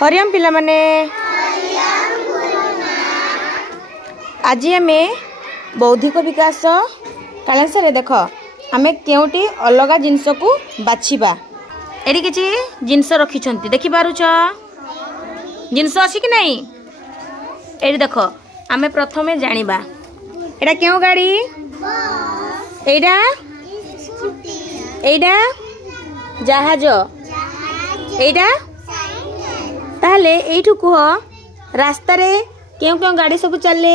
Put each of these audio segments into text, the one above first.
हरिओम पिला माने आज आम बौद्धिक विकास कालांसरे देख आम केउटी अलग जिनस को बाछिबा। एडी किछि जिनस रखिछंती देखि पारुछ जिनस अछि कि नहीं। एडी देख आम प्रथमे जानिबा एडा केउ गाड़ी एडा एडा जहाज एडा ताहले एठु कह रास्ता रे क्यों क्यों गाड़ी सब चले।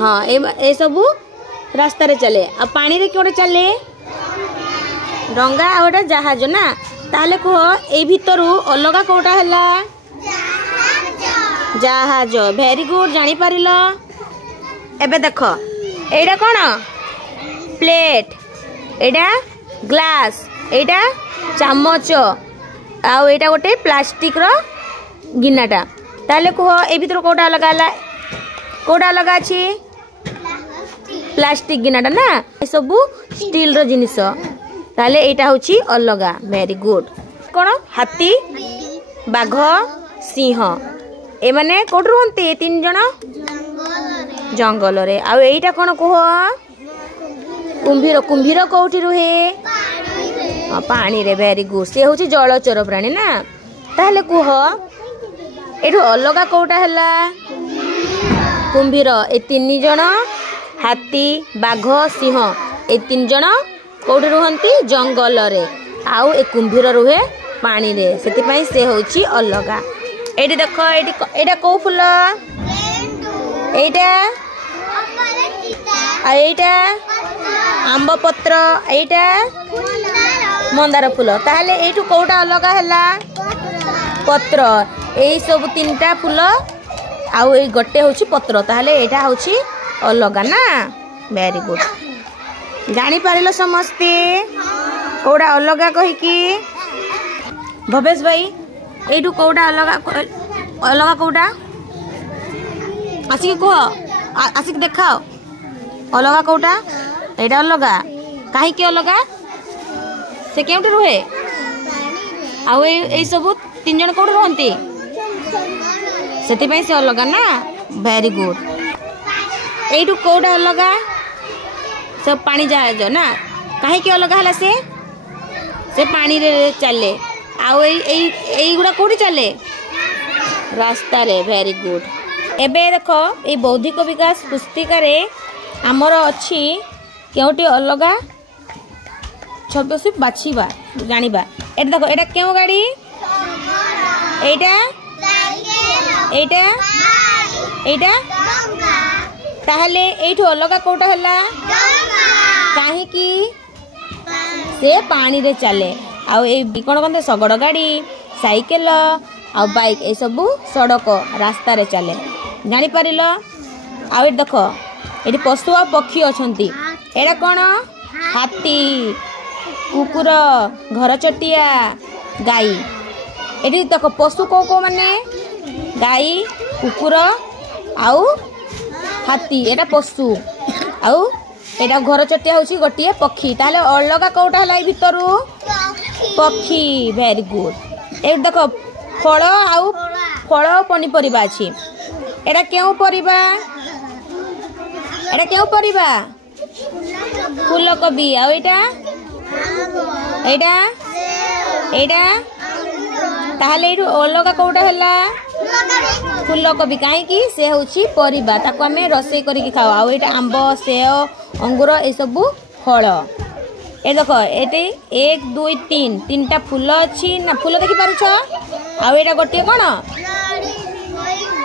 हाँ ए सब रास्ता रे चले आ पानी रे क्यों चले डंगा और जहाज ना। ताहले कह ए भितरु अलगा कोटा हला जहाज। वेरी गुड जानी पारिल। एबे देख एडा कौन प्लेट एडा ग्लास एडा चामच आउ एटा गोटे प्लास्टिक रो गिनाटा। ताले कह ए भीतर कोटा अलग हला कोटा अलग अछि प्लास्टिक गिनाटा ना। ए सब स्टील रो जिनिस ताले एटा होची अलगा। Very good. कोन हाथी बाघ सिंह ए माने कोठ रहंती तीन जण जंगल रे। आ एटा कोन कह कुंभीर कुंभीर कोठी रुहे पानी रे। Very good. से होची जलचर प्राणी ना। ताहले कह एठो अलगा कोटा हला कुंभीर ए तीन जण हाथी बाघ सिंह ए तीन जण कोठी रुहंती जंगल रे आउ ए कुंभीर रुहे पानी रे सेति पई से होची अलगा। एडी देख एडी एडा को फूल एडा आ एडा आंब पत्र एडा मंदार फूल। ताहले एठु कोटा अलगा हला पत्र एई सब तीनटा फूल आउ ए गट्टे होची पत्र। ताहले एटा होची अलगा ना। वेरी गुड जानी पारिल समस्ते कोटा अलगा कहि कि। भवेश भाई एठु कोटा अलगा अलगा कोटा आसिक कह आसिक देखाओ अलगा कोटा एटा अलगा काहे कि अलगा से केउटे रुहे आउ ए सब तीन जण कोठे रहंती सेति पई से अलगा ना। Very good. एठु कोटा अलगा सब पानी जहाज ना काहे कि अलगा हला से पानी रे चले आउ एई गुडा कोठी चले रास्ता रे। Very good. एबे देखो ए बौद्धिक विकास पुस्तिका रे हमर अछि केउटी अलगा छबे से बाछीबा जानिबा। एटा देखो एटा केउ गाड़ी एटा एटा एटा ताहले एठो अलगा कोटा हला काहे कि से पानी रे चले आउ ए कोन कोन सगड़ गाड़ी साइकिल आउ बाइक ए सब सड़क रास्ता रे चले जानि पारिल। आउ ए देखो एठी पशु आ पक्षी अछंती एटा कोन हाथी कुकुर घर चटिया गाई। एठी देखो पशु को माने गाई कुकुर आउ हाथी एटा पशु आउ एटा घर चटिया होची गोटिए पक्षी। ताले अलगा कोटा हला ए भितरु पक्षी। Very good. ए देखो फल आउ फल पनिपरिबा अछि एटा केउ परिबा एटा केउ परिबा फूलकोबी आउ एटा एटा एटा ताहले एठु अलगा कोटा हला फूलकोबी काहे कि से होची परिबा ताको हमें रसई करिक खाओ। आउ एटा आंब सेव अंगूर ए सब फल। ए देखो एटे 1 2 3 तीनटा फूल अछि ना फूल देखि पारुछ। आउ एटा गोटे कोन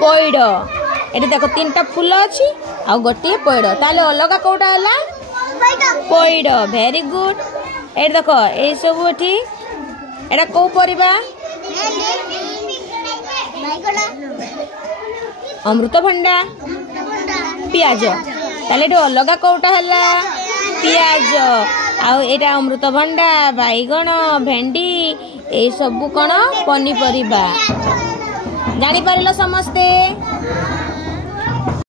पइड एटे देखो तीनटा फूल अछि आउ गोटे पइड ताले अलगा कोटा हला पइड। Very good. ए देखो ए सब एठी एटा को परिबा अमृतभंडा पियाज। ताले एठो अलगा कोटा हला पियाज आउ एटा अमृतभंडा बैगण भेंडी ए सब कोन पनिपरिबा जानि पारिल समस्ते।